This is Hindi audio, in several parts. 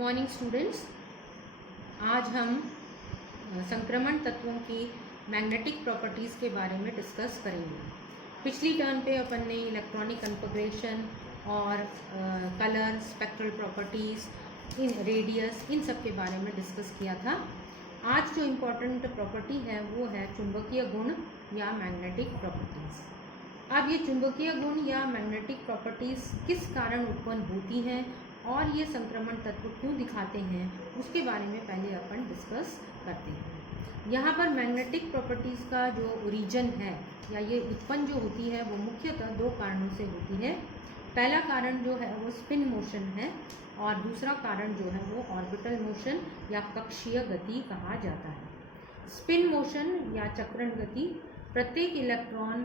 Morning students. आज हम संक्रमण तत्वों की मैग्नेटिक प्रॉपर्टीज़ के बारे में डिस्कस करेंगे। पिछली टर्म पे अपन ने इलेक्ट्रॉनिक कन्फिग्रेशन और कलर, स्पेक्ट्रल प्रॉपर्टीज़, इन रेडियस, इन सब के बारे में डिस्कस किया था। आज जो इम्पोर्टेंट प्रॉपर्टी है वो है चुंबकीय गुण या मैग्नेटिक प्रॉपर्टीज़। अब ये चुंबकीय गुण या मैग्नेटिक प्रॉपर्टीज़ किस कारण उत्पन्न होती हैं और ये संक्रमण तत्व क्यों दिखाते हैं, उसके बारे में पहले अपन डिस्कस करते हैं। यहाँ पर मैग्नेटिक प्रॉपर्टीज़ का जो ओरिजिन है या ये उत्पन्न जो होती है वो मुख्यतः दो कारणों से होती है। पहला कारण जो है वो स्पिन मोशन है और दूसरा कारण जो है वो ऑर्बिटल मोशन या कक्षीय गति कहा जाता है। स्पिन मोशन या चक्रण गति, प्रत्येक इलेक्ट्रॉन,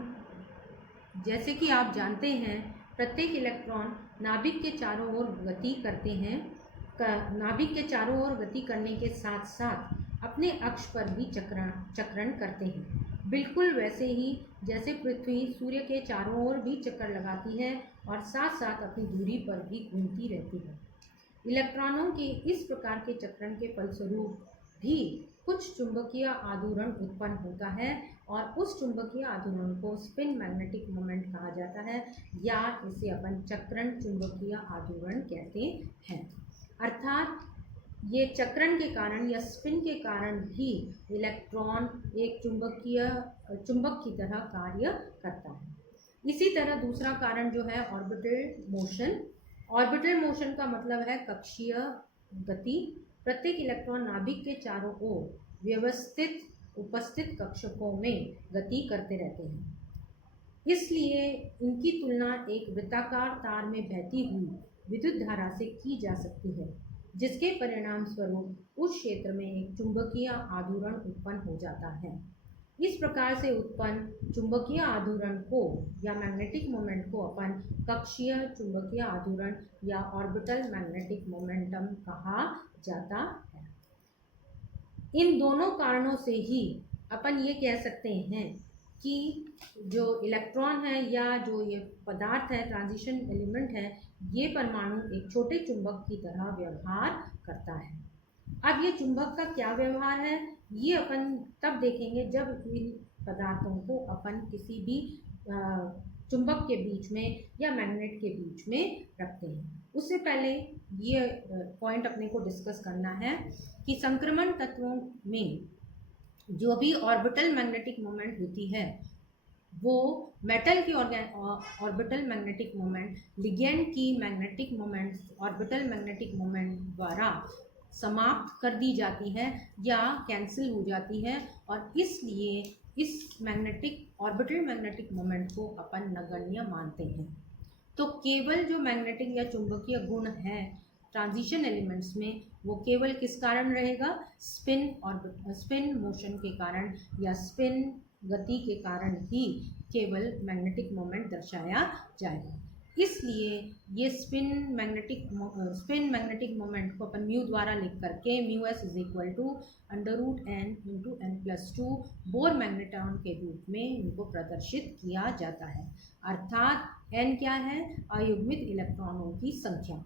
जैसे कि आप जानते हैं, प्रत्येक इलेक्ट्रॉन नाभिक के चारों ओर गति करते हैं। नाभिक के चारों ओर गति करने के साथ साथ अपने अक्ष पर भी चक्रण करते हैं। बिल्कुल वैसे ही जैसे पृथ्वी सूर्य के चारों ओर भी चक्कर लगाती है और साथ साथ अपनी दूरी पर भी घूमती रहती है। इलेक्ट्रॉनों के इस प्रकार के चक्रण के फलस्वरूप भी कुछ चुंबकीय आघूर्ण उत्पन्न होता है और उस चुंबकीय आघूर्ण को स्पिन मैग्नेटिक मोमेंट कहा जाता है या इसे अपन चक्रण चुंबकीय आघूर्ण कहते हैं। अर्थात ये चक्रण के कारण या स्पिन के कारण भी इलेक्ट्रॉन एक चुंबक की तरह कार्य करता है। इसी तरह दूसरा कारण जो है ऑर्बिटल मोशन। ऑर्बिटल मोशन का मतलब है कक्षीय गति। प्रत्येक इलेक्ट्रॉन नाभिक के चारों ओर उपस्थित कक्षकों में गति करते रहते हैं। इसलिए इनकी तुलना एक वृत्ताकार तार में बहती हुई विद्युत धारा से की जा सकती है, जिसके परिणाम स्वरूप उस क्षेत्र में एक चुंबकीय आघूर्ण उत्पन्न हो जाता है। इस प्रकार से उत्पन्न चुंबकीय आघूर्ण को या मैग्नेटिक मोमेंट को अपन कक्षीय चुंबकीय आघूर्ण या ऑर्बिटल मैग्नेटिक मोमेंटम कहा जाता है। इन दोनों कारणों से ही अपन ये कह सकते हैं कि जो इलेक्ट्रॉन है या जो ये पदार्थ है, ट्रांजिशन एलिमेंट है, ये परमाणु एक छोटे चुंबक की तरह व्यवहार करता है। अब ये चुंबक का क्या व्यवहार है ये अपन तब देखेंगे जब इन पदार्थों को अपन किसी भी चुंबक के बीच में या मैग्नेट के बीच में रखते हैं। उससे पहले ये पॉइंट अपने को डिस्कस करना है कि संक्रमण तत्वों में जो भी ऑर्बिटल मैग्नेटिक मोमेंट होती है वो मेटल की ऑर्बिटल मैग्नेटिक मोमेंट लिगेंड की magnetic moment orbital magnetic moment द्वारा समाप्त कर दी जाती है या कैंसिल हो जाती है और इसलिए इस ऑर्बिटल मैग्नेटिक मोमेंट को अपन नगण्य मानते हैं। तो केवल जो मैग्नेटिक या चुंबकीय गुण है ट्रांजिशन एलिमेंट्स में वो केवल किस कारण रहेगा, स्पिन मोशन के कारण या स्पिन गति के कारण ही केवल मैग्नेटिक मोमेंट दर्शाया जाएगा। इसलिए ये स्पिन मैग्नेटिक मोमेंट को अपन म्यू द्वारा लिख करके mu S is equal to √n/n+2 Bohr magnetron के रूप में इनको प्रदर्शित किया जाता है। अर्थात n क्या है, अयुग्मित इलेक्ट्रॉनों की संख्या।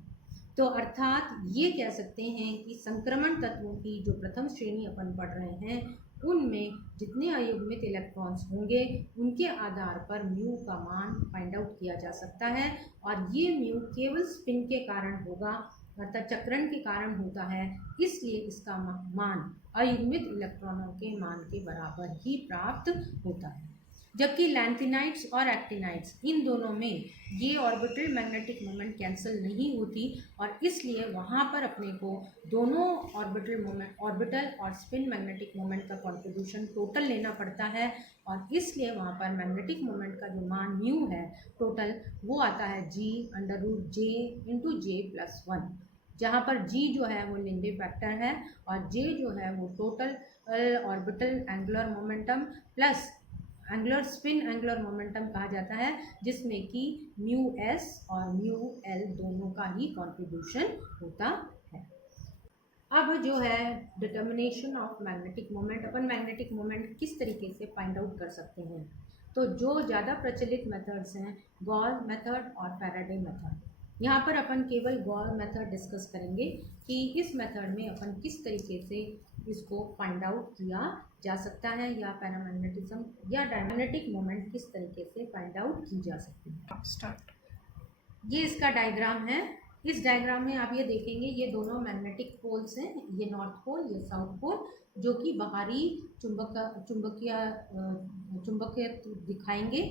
तो अर्थात ये कह सकते हैं कि संक्रमण तत्वों की जो प्रथम श्रेणी अपन पढ़ रहे हैं उनमें जितने अयुग्मित इलेक्ट्रॉन्स होंगे उनके आधार पर म्यू का मान फाइंड आउट किया जा सकता है और ये म्यू केवल स्पिन के कारण होगा, अर्थात चक्रण के कारण होता है। इसलिए इसका मान अयुग्मित इलेक्ट्रॉनों के मान के बराबर ही प्राप्त होता है। जबकि लैंथेनाइड्स और एक्टिनाइड्स इन दोनों में ये ऑर्बिटल मैग्नेटिक मोमेंट कैंसिल नहीं होती और इसलिए वहाँ पर अपने को दोनों ऑर्बिटल और स्पिन मैग्नेटिक मोमेंट का कंट्रीब्यूशन टोटल लेना पड़ता है और इसलिए वहाँ पर मैग्नेटिक मोमेंट का जो मान म्यू है टोटल वो आता है g√j×j+1, जहाँ पर g जो है वो लिंडे फैक्टर है और j जो है वो total orbital angular momentum plus spin angular momentum कहा जाता है, जिसमें कि म्यू एस और म्यू एल दोनों का ही कंट्रीब्यूशन होता है। अब जो है determination of magnetic moment, upon magnetic moment किस तरीके से फाइंड आउट कर सकते हैं। तो जो ज़्यादा प्रचलित मेथड्स हैं गॉस मेथड और फैराडे मेथड। यहाँ पर अपन केवल गॉस मेथड डिस्कस करेंगे कि इस मेथड में अपन किस तरीके से इसको फाइंड आउट किया जा सकता है, या पैरामैग्नेटिज्म या डायमैग्नेटिक मोमेंट किस तरीके से फाइंड आउट की जा सकती है। स्टार्ट। ये इसका डायग्राम है। इस डायग्राम में आप ये देखेंगे, ये दोनों मैग्नेटिक पोल्स हैं, ये नॉर्थ पोल, ये साउथ पोल, जो कि बाहरी चुंबकीय दिखाएंगे।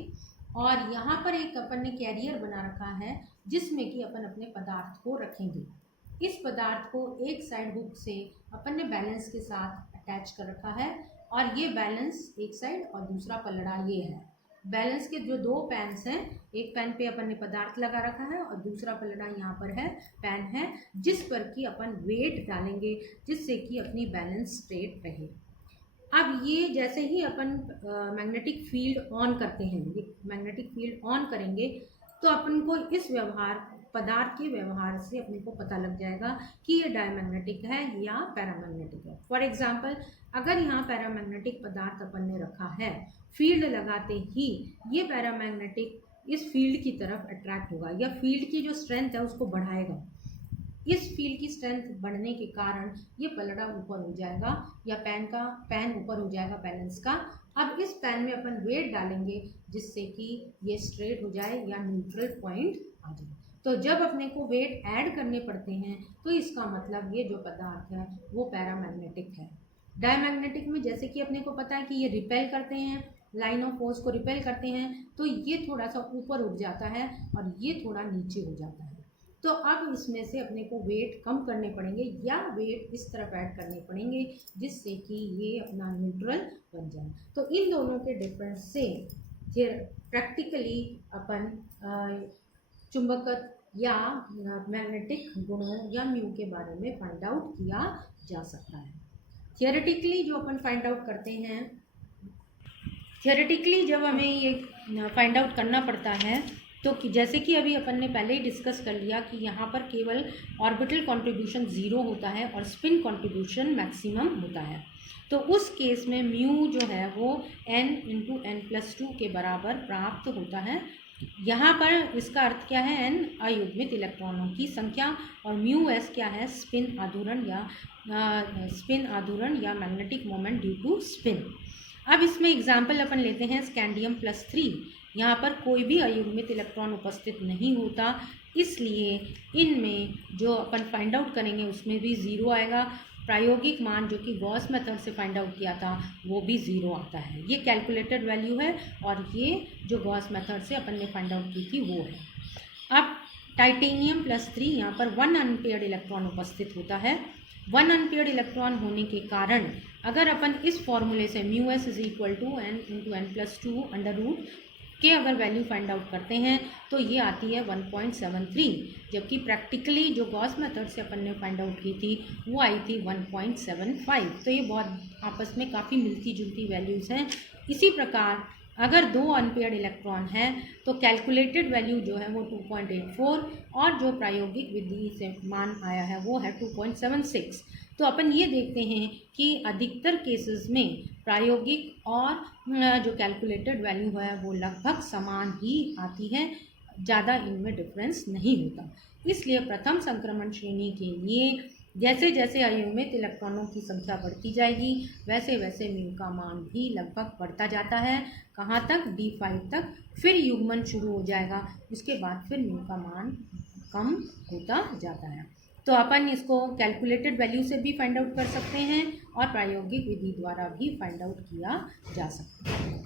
और यहाँ पर एक अपन ने कैरियर बना रखा है जिसमें कि अपन अपने पदार्थ को रखेंगे। इस पदार्थ को एक साइड हुक से अपन ने बैलेंस के साथ अटैच कर रखा है, और ये बैलेंस एक साइड और दूसरा पलड़ा ये है। बैलेंस के जो दो पैन्स हैं, एक पैन पे अपन ने पदार्थ लगा रखा है और दूसरा पलड़ा यहाँ पर है पैन है, जिस पर कि अपन वेट डालेंगे जिससे कि अपनी बैलेंस स्ट्रेट रहे। अब ये जैसे ही अपन मैग्नेटिक फील्ड ऑन करते हैं, ये मैग्नेटिक फील्ड ऑन करेंगे तो अपन को इस पदार्थ के व्यवहार से अपने को पता लग जाएगा कि ये डायमैग्नेटिक है या पैरामैग्नेटिक है। फॉर एग्जांपल, अगर यहाँ पैरामैग्नेटिक पदार्थ अपन ने रखा है, फील्ड लगाते ही ये पैरामैग्नेटिक इस फील्ड की तरफ अट्रैक्ट होगा, या फील्ड की जो स्ट्रेंथ है उसको बढ़ाएगा। इस फील्ड की स्ट्रेंथ बढ़ने के कारण ये पलड़ा ऊपर हो जाएगा, या पैन ऊपर हो जाएगा बैलेंस का। अब इस पैन में अपन वेट डालेंगे जिससे कि ये स्ट्रेट हो जाए या न्यूट्रल पॉइंट आ जाए। तो जब अपने को वेट ऐड करने पड़ते हैं तो इसका मतलब ये जो पदार्थ है वो पैरामैग्नेटिक है। डायमैग्नेटिक में जैसे कि अपने को पता है कि ये रिपेल करते हैं, लाइन ऑफ फोर्स को रिपेल करते हैं, तो ये थोड़ा सा ऊपर उठ जाता है और ये थोड़ा नीचे हो जाता है। तो अब इसमें से अपने को वेट कम करने पड़ेंगे या वेट इस तरफ ऐड करने पड़ेंगे जिससे कि ये अपना न्यूट्रल बन जाए। तो इन दोनों के डिफरेंस से फिर प्रैक्टिकली अपन चुंबकत्व या मैग्नेटिक गुणों या म्यू के बारे में फाइंड आउट किया जा सकता है। थियोरेटिकली जो अपन फाइंड आउट करते हैं, थियोरेटिकली जब हमें ये फाइंड आउट करना पड़ता है तो जैसे कि अभी अपन ने पहले ही डिस्कस कर लिया कि यहाँ पर केवल ऑर्बिटल कंट्रीब्यूशन 0 होता है और स्पिन कंट्रीब्यूशन मैक्सिमम होता है। तो उस केस में म्यू जो है वो n × n+2 के बराबर प्राप्त होता है। यहाँ पर इसका अर्थ क्या है, n अयुग्मित इलेक्ट्रॉनों की संख्या, और म्यू एस क्या है, स्पिन आघूर्ण या magnetic moment due to spin. अब इसमें एग्जाम्पल अपन लेते हैं स्कैंडियम +3। यहाँ पर कोई भी अयुग्मित इलेक्ट्रॉन उपस्थित नहीं होता, इसलिए इनमें जो अपन फाइंड आउट करेंगे उसमें भी 0 आएगा। प्रायोगिक मान जो कि गॉस मेथड से फाइंड आउट किया था वो भी 0 आता है। ये कैलकुलेटेड वैल्यू है और ये जो गॉस मेथड से अपन ने फाइंड आउट की थी वो है। अब टाइटेनियम +3 यहाँ पर 1 अनपेयर्ड इलेक्ट्रॉन उपस्थित होता है। 1 अनपेयर्ड इलेक्ट्रॉन होने के कारण अगर अपन इस फॉर्मूले से μs = n × n+2 √ के अगर वैल्यू फाइंड आउट करते हैं तो ये आती है 1.73, जबकि प्रैक्टिकली जो गॉस मेथड से अपन ने फाइंड आउट की थी वो आई थी 1.75। तो ये बहुत आपस में काफ़ी मिलती जुलती वैल्यूज़ हैं। इसी प्रकार अगर 2 अनपेयर्ड इलेक्ट्रॉन हैं तो कैलकुलेटेड वैल्यू जो है वो 2.84 और जो प्रायोगिक विधि से मान आया है वो है 2.76। तो अपन ये देखते हैं कि अधिकतर केसेस में प्रायोगिक और जो कैलकुलेटेड वैल्यू है वो लगभग समान ही आती है, ज़्यादा इनमें डिफरेंस नहीं होता। इसलिए प्रथम संक्रमण श्रेणी के लिए जैसे जैसे अयुग्मित इलेक्ट्रॉनों की संख्या बढ़ती जाएगी वैसे वैसे म्यू का मान भी लगभग बढ़ता जाता है। कहाँ तक, D5 तक। फिर युग्मन शुरू हो जाएगा, उसके बाद फिर म्यू का मान कम होता जाता है। तो अपन इसको कैलकुलेटेड वैल्यू से भी फाइंड आउट कर सकते हैं और प्रायोगिक विधि द्वारा भी फाइंड आउट किया जा सकता है।